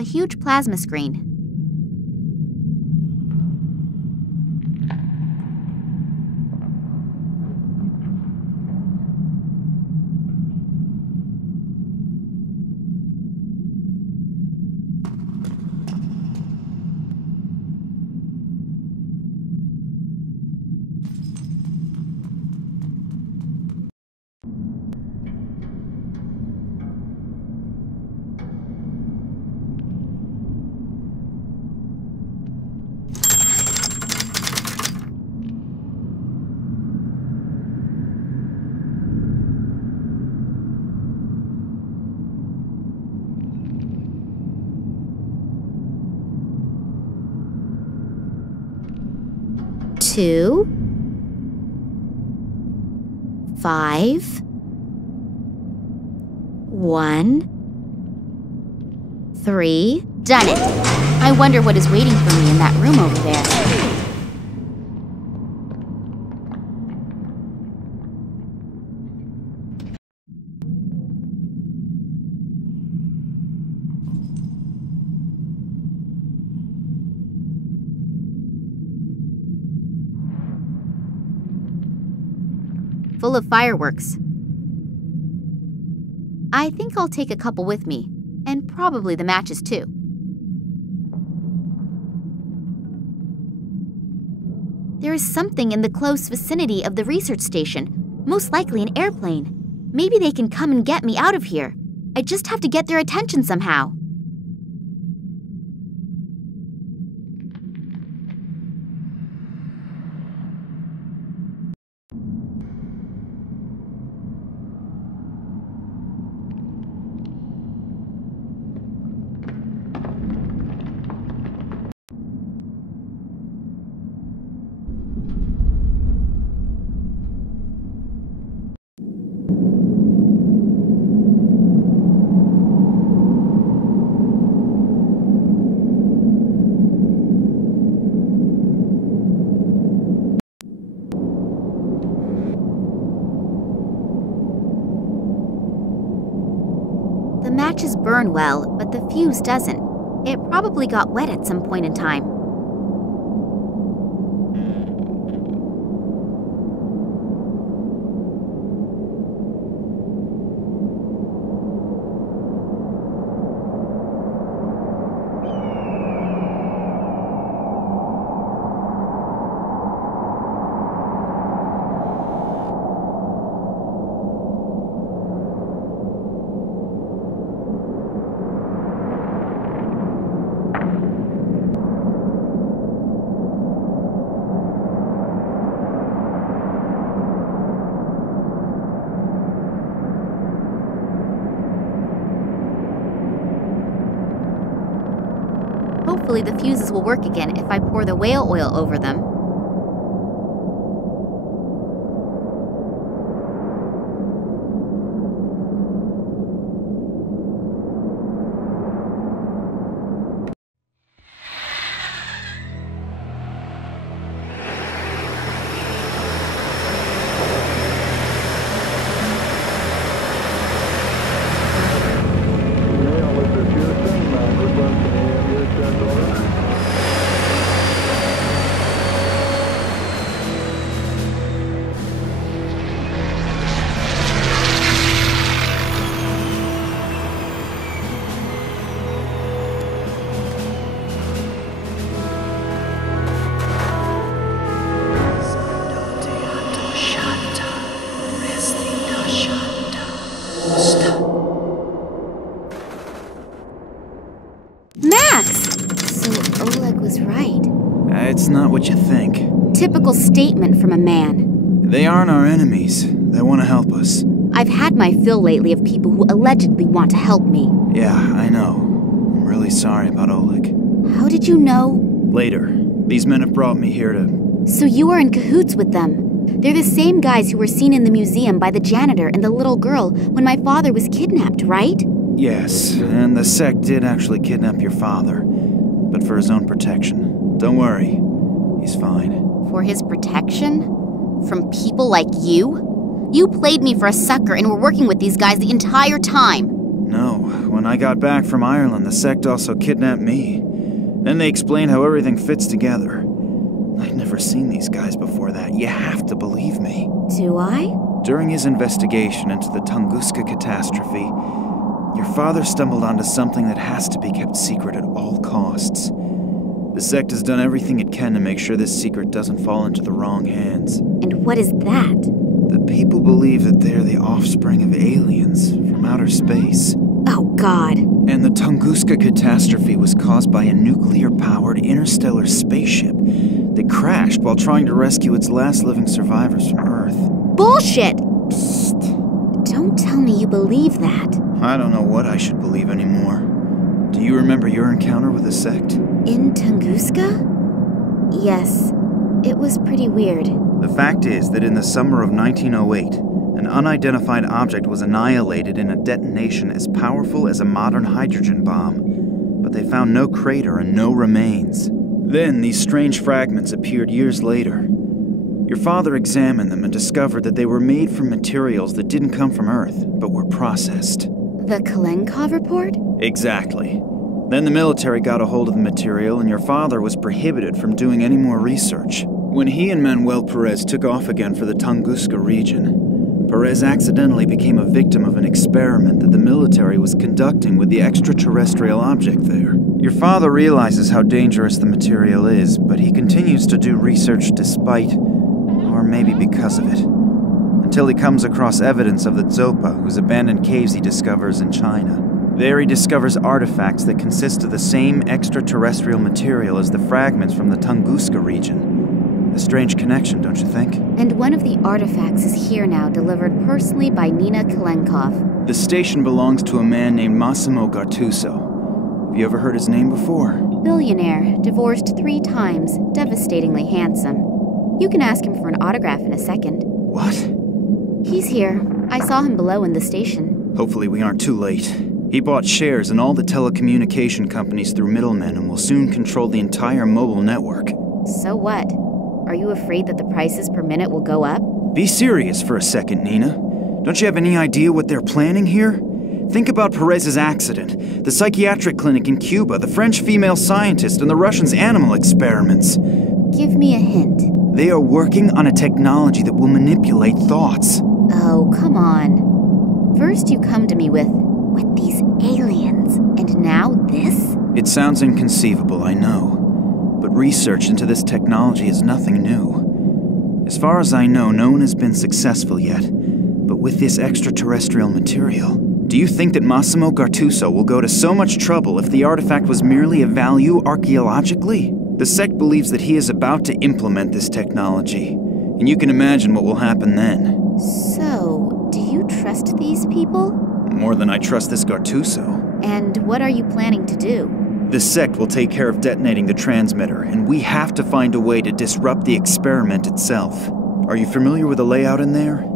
a huge plasma screen. Two, 5, 1, 3. Done it! I wonder what is waiting for me in that room over there. Full of fireworks. I think I'll take a couple with me, and probably the matches too. There is something in the close vicinity of the research station, most likely an airplane. Maybe they can come and get me out of here. I just have to get their attention somehow. The matches burn well, but the fuse doesn't. It probably got wet at some point in time. Hopefully the fuses will work again if I pour the whale oil over them. Oleg was right. It's not what you think. Typical statement from a man. They aren't our enemies. They want to help us. I've had my fill lately of people who allegedly want to help me. Yeah, I know. I'm really sorry about Oleg. How did you know? Later. These men have brought me here to... So you are in cahoots with them? They're the same guys who were seen in the museum by the janitor and the little girl when my father was kidnapped, right? Yes, and the sect did actually kidnap your father. But for his own protection. Don't worry. He's fine. For his protection? From people like you? You played me for a sucker and were working with these guys the entire time. No, when When I got back from Ireland, the sect also kidnapped me. Then they explained how everything fits together. I'd never seen these guys before that. You have to believe me. Do I? During his investigation into the Tunguska catastrophe, your father stumbled onto something that has to be kept secret at all costs. The sect has done everything it can to make sure this secret doesn't fall into the wrong hands. And what is that? The people believe that they're the offspring of aliens from outer space. Oh, God. And the Tunguska catastrophe was caused by a nuclear-powered interstellar spaceship that crashed while trying to rescue its last living survivors from Earth. Bullshit! Psst. Don't tell me you believe that. I don't know what I should believe anymore. Do you remember your encounter with the sect? In Tunguska? Yes. It was pretty weird. The fact is that in the summer of 1908, an unidentified object was annihilated in a detonation as powerful as a modern hydrogen bomb, but they found no crater and no remains. Then these strange fragments appeared years later. Your father examined them and discovered that they were made from materials that didn't come from Earth, but were processed. The Kalenkov report? Exactly. Then the military got a hold of the material, and your father was prohibited from doing any more research. When he and Manuel Perez took off again for the Tunguska region, Perez accidentally became a victim of an experiment that the military was conducting with the extraterrestrial object there. Your father realizes how dangerous the material is, but he continues to do research despite, or maybe because of it, until he comes across evidence of the Zopa, whose abandoned caves he discovers in China. There he discovers artifacts that consist of the same extraterrestrial material as the fragments from the Tunguska region. A strange connection, don't you think? And one of the artifacts is here now, delivered personally by Nina Kalenkov. The station belongs to a man named Massimo Gattuso. Have you ever heard his name before? Billionaire, divorced 3 times, devastatingly handsome. You can ask him for an autograph in a second. What? He's here. I saw him below in the station. Hopefully we aren't too late. He bought shares in all the telecommunication companies through middlemen and will soon control the entire mobile network. So what? Are you afraid that the prices per minute will go up? Be serious for a second, Nina. Don't you have any idea what they're planning here? Think about Perez's accident, the psychiatric clinic in Cuba, the French female scientist, and the Russians' animal experiments. Give me a hint. They are working on a technology that will manipulate thoughts. Oh, come on. First you come to me with these aliens, and now this? It sounds inconceivable, I know. But research into this technology is nothing new. As far as I know, no one has been successful yet. But with this extraterrestrial material, do you think that Massimo Gattuso will go to so much trouble if the artifact was merely of value archaeologically? The sect believes that he is about to implement this technology, and you can imagine what will happen then. So, do you trust these people? More than I trust this Gattuso. And what are you planning to do? The sect will take care of detonating the transmitter, and we have to find a way to disrupt the experiment itself. Are you familiar with the layout in there?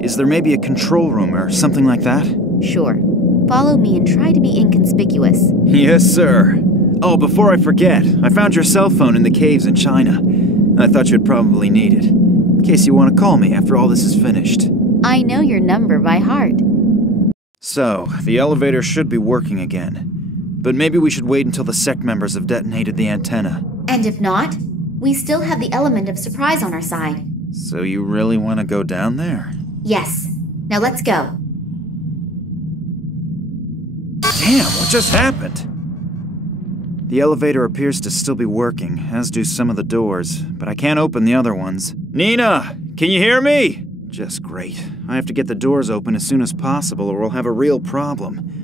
Is there maybe a control room or something like that? Sure. Follow me and try to be inconspicuous. Yes, sir. Oh, before I forget, I found your cell phone in the caves in China. I thought you'd probably need it, in case you want to call me after all this is finished. I know your number by heart. So, the elevator should be working again. But maybe we should wait until the sect members have detonated the antenna. And if not, we still have the element of surprise on our side. So you really want to go down there? Yes. Now let's go. Damn, what just happened? The elevator appears to still be working, as do some of the doors, but I can't open the other ones. Nina, can you hear me? Just great. I have to get the doors open as soon as possible or we'll have a real problem.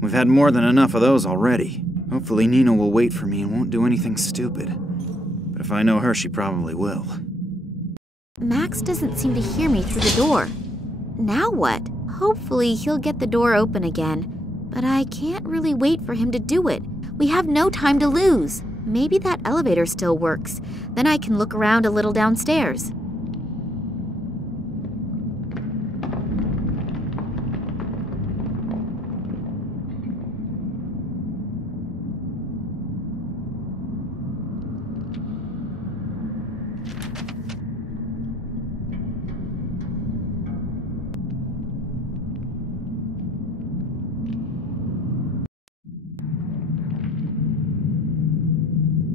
We've had more than enough of those already. Hopefully Nina will wait for me and won't do anything stupid. But if I know her, she probably will. Max doesn't seem to hear me through the door. Now what? Hopefully he'll get the door open again. But I can't really wait for him to do it. We have no time to lose. Maybe that elevator still works. Then I can look around a little downstairs.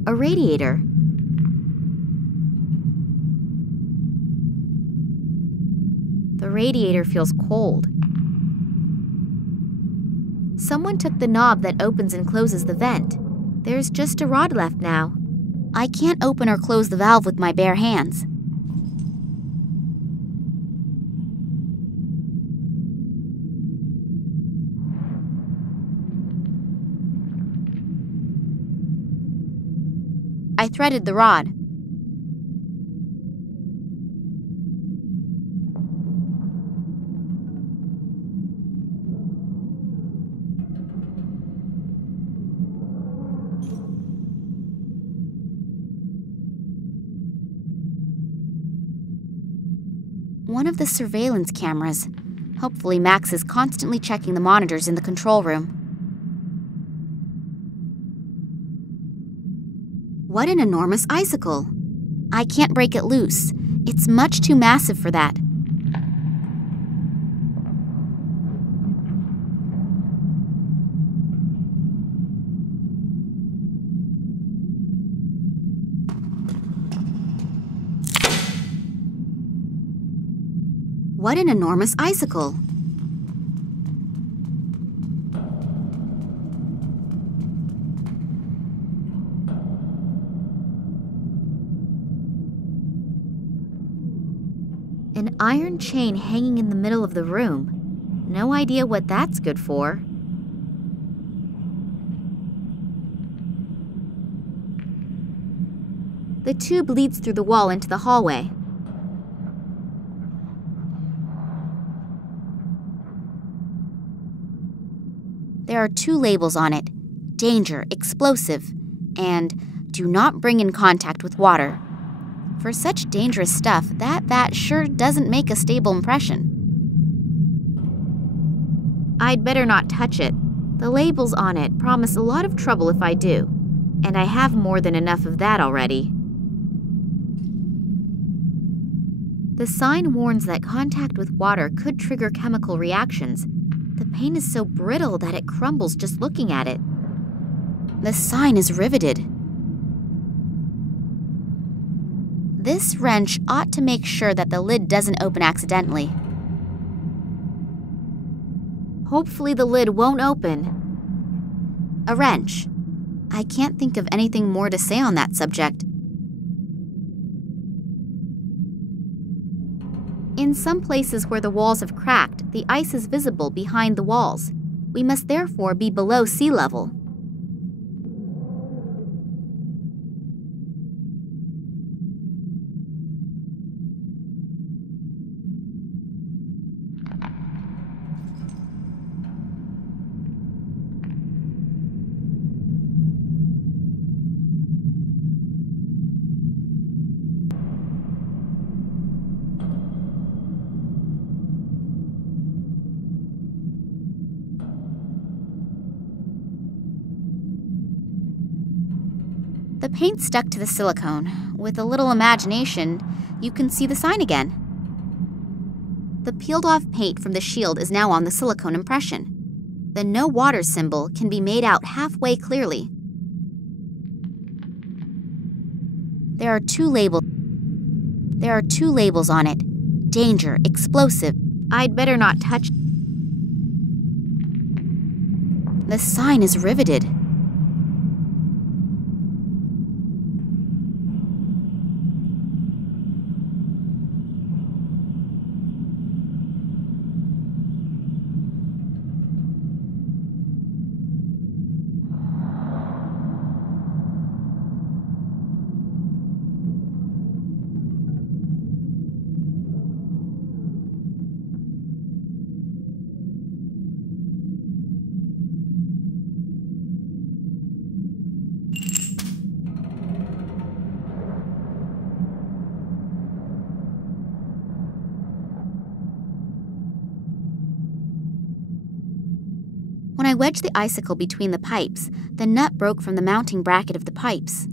A radiator. The radiator feels cold. Someone took the knob that opens and closes the vent. There's just a rod left now. I can't open or close the valve with my bare hands. I threaded the rod. One of the surveillance cameras. Hopefully Max is constantly checking the monitors in the control room. What an enormous icicle! I can't break it loose. It's much too massive for that. What an enormous icicle! An iron chain hanging in the middle of the room. No idea what that's good for. The tube leads through the wall into the hallway. There are 2 labels on it: danger, explosive, and do not bring in contact with water. For such dangerous stuff, that vat sure doesn't make a stable impression. I'd better not touch it. The labels on it promise a lot of trouble if I do, and I have more than enough of that already. The sign warns that contact with water could trigger chemical reactions. The paint is so brittle that it crumbles just looking at it. The sign is riveted. This wrench ought to make sure that the lid doesn't open accidentally. Hopefully the lid won't open. A wrench. I can't think of anything more to say on that subject. In some places where the walls have cracked, the ice is visible behind the walls. We must therefore be below sea level. The paint stuck to the silicone. With a little imagination, you can see the sign again. The peeled-off paint from the shield is now on the silicone impression. The no water symbol can be made out halfway clearly. There are 2 labels on it: danger, explosive. I'd better not touch. The sign is riveted. When I wedged the icicle between the pipes, the nut broke from the mounting bracket of the pipes.